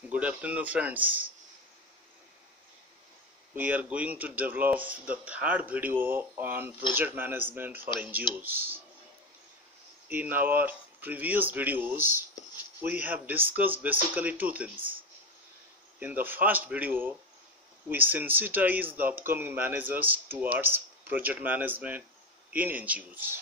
Good afternoon, friends. We are going to develop the third video on project management for NGOs. In our previous videos, we have discussed basically two things. In the first video, we sensitized the upcoming managers towards project management in NGOs.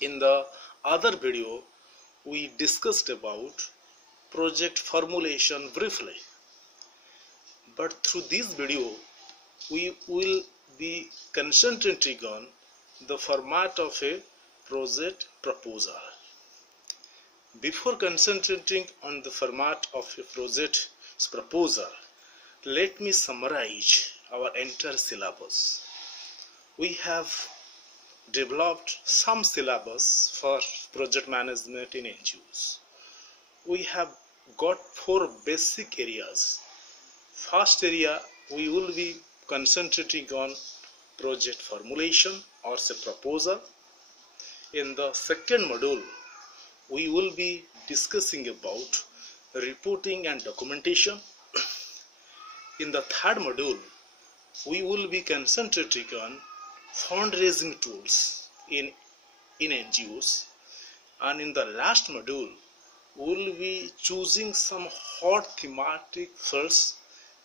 In the other video, we discussed about project formulation briefly. But through this video, we will be concentrating on the format of a project proposal. Before concentrating on the format of a project proposal, let me summarize our entire syllabus. We have developed some syllabus for project management in NGOs. We have got 4 basic areas. First area, we will be concentrating on project formulation or say proposal. In the second module, we will be discussing about reporting and documentation. In the third module, we will be concentrating on fundraising tools in NGOs. And in the last module, we will be choosing some hot thematic fields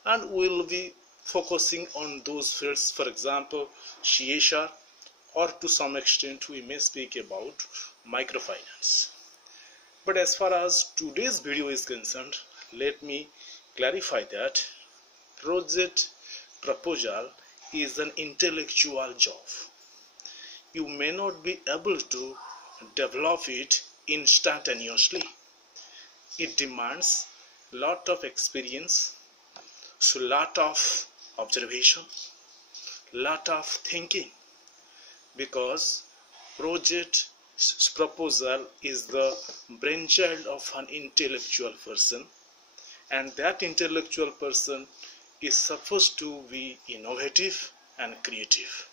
and we will be focusing on those fields, for example, CSR, or to some extent we may speak about microfinance. But as far as today's video is concerned, let me clarify that project proposal is an intellectual job. You may not be able to develop it instantaneously. It demands a lot of experience, so lot of observation, lot of thinking, because project proposal is the brainchild of an intellectual person, and that intellectual person is supposed to be innovative and creative.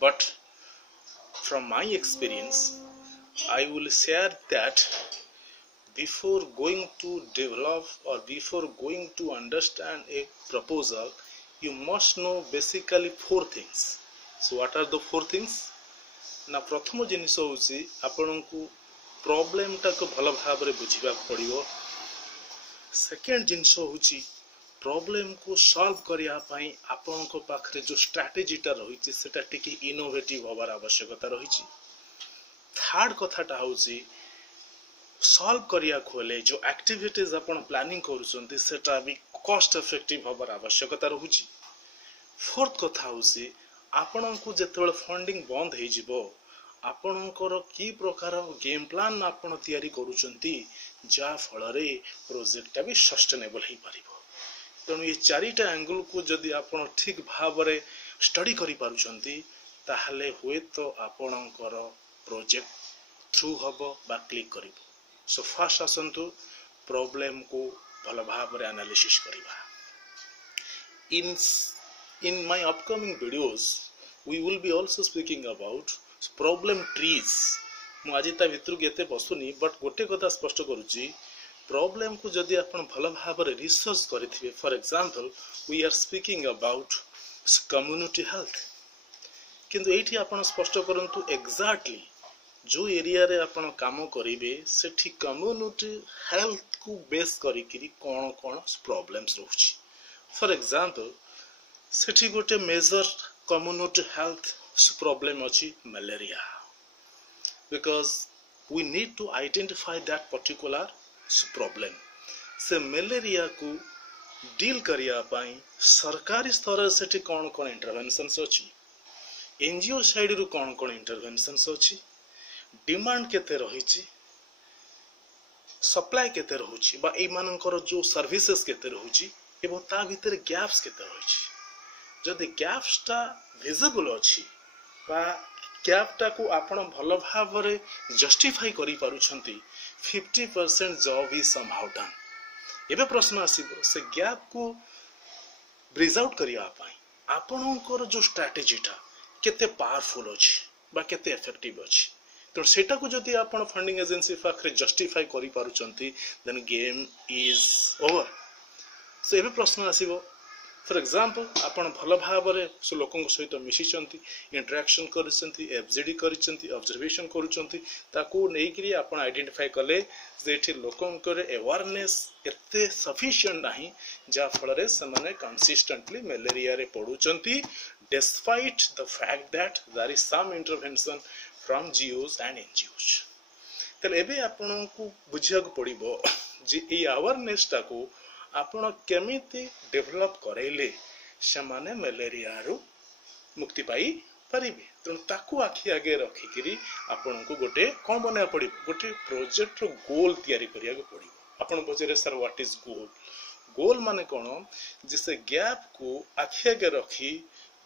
But from my experience, I will share that before going to develop or before going to understand a proposal, you must know basically 4 things. So what are the 4 things? Na prathamo jinso hochi apanku problem ta ko bhalo bhabare buझिबा पड़िबो. Second jinso hochi problem को solve करिया पई आपनको पाखरे जो strategy ता रहिछि सेटा टिके इनोवेटिव होबार आवश्यकता रहिछि. थर्ड कथाटा होछि सॉल्व करिया खोले जो एक्टिविटीज आपण प्लानिंग करूछन्ती सेटा भी कॉस्ट इफेक्टिव होबार आवश्यकता रहुछि. फोर्थ कथा होछि आपनको जेतेबेले फंडिंग बंद हे जिवो आपनकर की प्रकार गेम प्लान आपण तयारी करूछन्ती जा फलरे प्रोजेक्ट भी सस्टेनेबल हे परिबो. तेणु ये 4टा एंगल को जदि आपण ठीक भाबरे स्टडी करि पारुछन्ती ताहले होय तो आपनकर प्रोजेक्ट थ्रू हबो बा click करिवो. So first asantu problem को भल भाव एनालिसिस करिबा. In my upcoming videos we will be also speaking about problem trees. मु आज ता भितर केते बसुनी बट गोटे कथा स्पष्ट करूची problem को जदि आपण भल भाव रिसर्च करिथिबे. For example we are speaking about community health, किंतु एठी आपण स्पष्ट करंतु एक्जेक्टली जो एरिया रे आपण काम करिवे सेठी कम्युनिटी हेल्थ को बेस करिकरी कोन कोन प्रॉब्लम्स रहउची. फॉर एग्जांपल सेठी गोटे मेजर कम्युनिटी हेल्थ प्रॉब्लम अछि malaria, because we need to identify that particular problem. से मलेरिया को डील करिया पई सरकारी स्तर सेठी कोन कोन इंटरवेंशंस अछि, एनजीओ साइड रु कोन कोन इंटरवेंशंस अछि, डिमांड केते रहिछि, सप्लाई केते रहुछि बा ए मानकर जो सर्विसेस केते रहुछि एवं ता भीतर गैप्स केते रहिछि. जदि गैप्स ता विजिबल अछि बा गैप ता को आपण भलो भाबरे जस्टिफाई करि पारुछंती 50% जॉब इज समहाउ डन. एबे प्रश्न आसीबो से गैप को ब्रिज आउट करिया पई आपणकर जो स्ट्रेटजी ता केते पावरफुल अछि बा केते इफेक्टिव अछि. तो सेटा को जदि आपण फंडिंग एजेंसी पाखरे जस्टिफाई करि पारुचंती then game is over so एबे प्रश्न आसीबो फॉर एग्जांपल आपण भल भाबरे सो लोकन सहित मिशिचंती इंटरेक्शन करिसंती एफजीडी करिसंती ऑब्जर्वेशन करूचंती ताकू नै करी आपण आइडेंटिफाई कले जे एठी लोकन करे अवेयरनेस एते सफिशिएंट नाही जा फलरे समाने कंसिस्टेंटली मलेरिया रे पडुचंती despite the fact that there is some intervention from NGOs and NGOs तले एबे आपण को बुझिया को पड़िबो जे ए अवेयरनेस टाको आपण केमिति डेवलप करैले समाने मलेरिया रु मुक्ति पाई परिबे तन ताकू आखि आगे रखि करी आपण को गोटे कोन बना पड़ी गोटे प्रोजेक्ट रो गोल तयारी करिया को पड़ी आपण पछरे सर व्हाट इज गोल गोल माने कोन जिसे गैप को आखि आगे रखी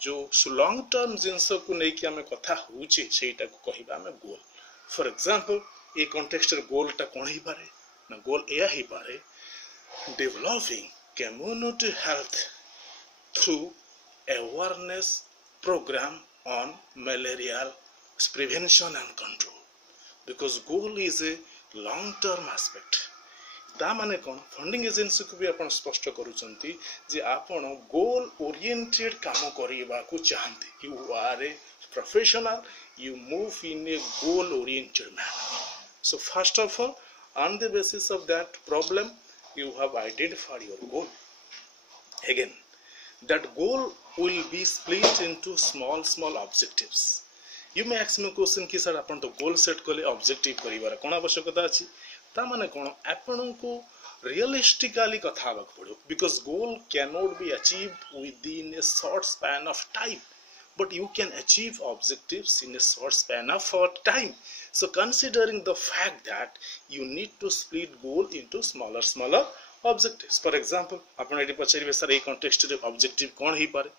जो लॉन्ग टर्म जिंस को नै कि हमें कथा होउची सेटा को कहिबा हमें goal for example A context रे गोल ता कोन ही पारे ना गोल एया ही पारे developing community health through awareness program on malarial prevention and control because goal is a long term aspect ता माने कोन फंडिंग एजेंसी को भी आपण स्पष्ट करूचंती जे आपण गोल ओरिएंटेड काम करिबा को चाहंती you are a professional you move in a goal oriented manner so first of all on the basis of that problem you have identified your goal again that goal will be split into small objectives you may ask me question कि sir आपण तो goal set करले objective करिवार कोन आवश्यकता अछि ता माने कोन आपण को रियलिस्टिकली कथा आबक पड़ो because goal cannot be achieved within a short span of time but you can achieve objectives in a short span of time so considering the fact that you need to split goal into smaller objectives for example आपण eighty पछरिबे sir ए context रे objective कोन ही पारे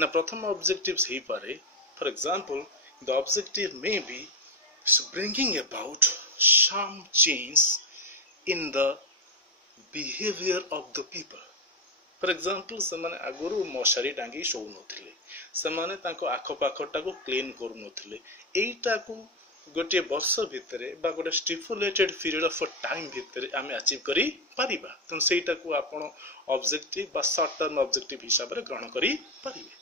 ना प्रथम objectives ही पारे for example the objective may be bringing about some change in the behavior of the people for example समाने आगुरु मशारी टांगी show नथिले समाने ताको आखो पाखटा को क्लीन करू नथिले एटा को गोटे वर्ष भितरे बा गोटे स्टिपुलेटेड पीरियड ऑफ टाइम भितरे आमे अचीव करी परिबा त सेटा को आपण ऑब्जेक्टिव बा शॉर्ट टर्म ऑब्जेक्टिव हिसाब रे ग्रहण करी परिबे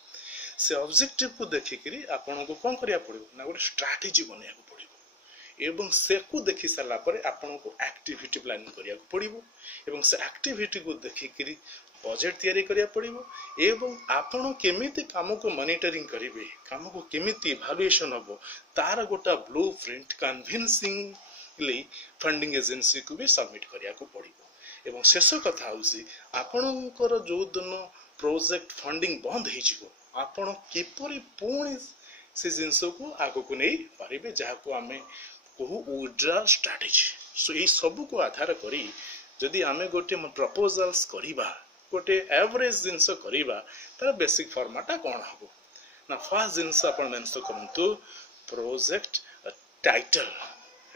से ऑब्जेक्टिव को देखि करी आपण को कोन करिया पड़िबो ना गोटे स्ट्रेटजी बनिया को पड़िबो एवं से को देखि सला परे आपण को एक्टिविटी प्लान करिया को पड़िबो एवं से एक्टिविटी को देखि करी बजेट तैयारी करिया पड़िबो एवं आपण केमिति काम को मॉनिटरिंग करिवे काम को केमिति इवैल्यूएशन हबो तार गोटा ब्लूप्रिंट कन्विंसिंगली फंडिंग एजेंसी को भी सबमिट करिया को पड़िबो एवं शेष कथा होसी आपणकर जो दिन प्रोजेक्ट फंडिंग बंद हे जिवो आपण किपरि पुणी से जिंस को आगो को नै पारिबे जहा को हमें कहू विथड्रॉ स्ट्रेटजी सो ए सब को आधार करी जदि आमे गोटे प्रपोजल्स करिबा गोटे एवरेज जिंस करिबा तार बेसिक फॉर्मेटा कोन हबो ना फर्स्ट जिंस आपण मेंशन करंतु प्रोजेक्ट टाइटल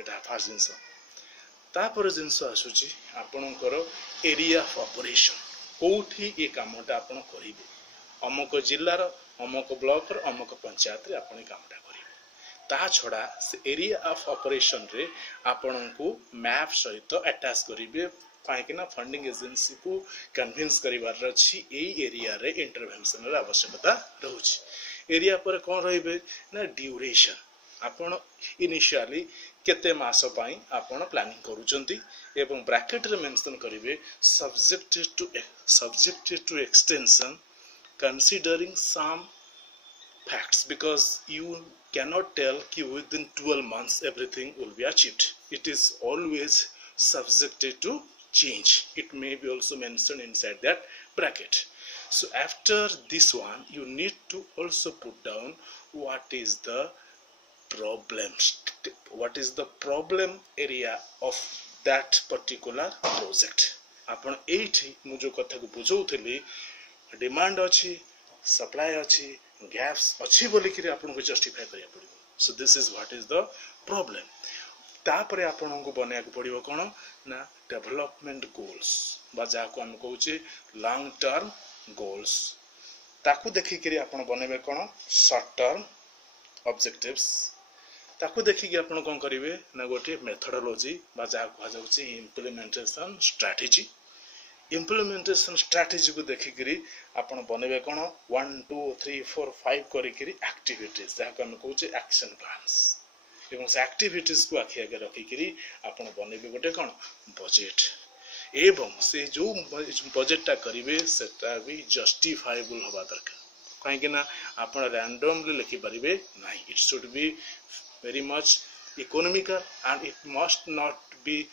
एटा फर्स्ट जिंस तापर जिंस आसुची आपणकर एरिया ऑफ ऑपरेशन कोठी ए कामटा आपण करिवे अमुक जिल्लार अमुक ब्लॉक र अमुक पंचायत रे आपण कामटा करिवे ता छडा से एरिया ऑफ ऑपरेशन रे आपण को मैप सहित अटैच करिवे काहेकिना फंडिंग एजेंसी को कन्विंस करिवार रछि एई एरिया रे इंटरवेंशन रे आवश्यकता रहउछि एरिया पर कोन रहिबे ना ड्यूरेशन आपण इनिशियली केते मास पई आपण प्लानिंग करूचंती एवं ब्रैकेट रे मेंशन करिवे subjected to extension considering some facts because you cannot tell कि within 12 months everything will be achieved it is always subjected to change it may be also mentioned inside that bracket so after this one you need to also put down what is the problem area of that particular project आपण एठी मु जो कथा को बुझौथली demand अच्छी supply अच्छी gaps अच्छी बोली कि आपन को जस्टिफाई करिया पड़िबो so this is what is the problem तापरे आपन को बनेया को पड़िबो कोन ना डेवलपमेंट गोल्स बा जा को हम कहूचे लॉन्ग टर्म गोल्स ताकू देखि कि आपन बनेबे कोन शॉर्ट टर्म ऑब्जेक्टिव्स ताकू देखि कि आपन कोन करिवे ना गोटे मेथोडोलॉजी बा जा को जाउचे इंप्लीमेंटेशन स्ट्रेटजी इम्प्लीमेंटेशन स्ट्रैटेजी को देखिकरी आपण बनेबे कोन 1 2 3 4 5 करिकरी एक्टिविटीज जहा हम कहूचे एक्शन प्लान्स एवं से एक्टिविटीज को आखि आगे रखिकरी आपण बनेबे गोटे कोन बजेट एवं से जो बजेटटा करिवे सेटा भी जस्टिफाएबल होबा दरकार काहे कि ना आपण रैंडमली लिखि परिबे नाही it should be very much economical and it must not be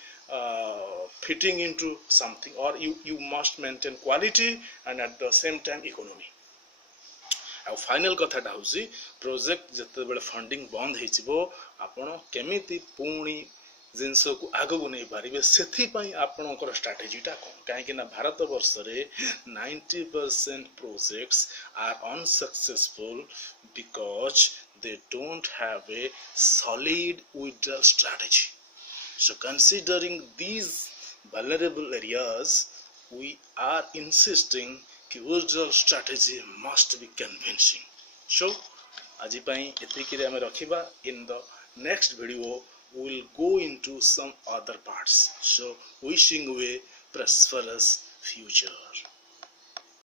fitting into something or you must maintain quality and at the same time economy आ फाइनल कथाटा होसी प्रोजेक्ट जते बेले फंडिंग बंद हेचिबो आपण केमिति पुणी जिनस को आगो को नहीं पारिबे सेथि पई आपणकर स्ट्रेटजीटा कोन काहे कि ना भारत वर्ष रे 90% projects are unsuccessful because they don't have a solid withdrawal strategy. So considering these vulnerable areas, we are insisting that withdrawal strategy must be convincing. So, aji pai etikire ame rakhiba. In the next video, we will go into some other parts. So, wishing you a prosperous future.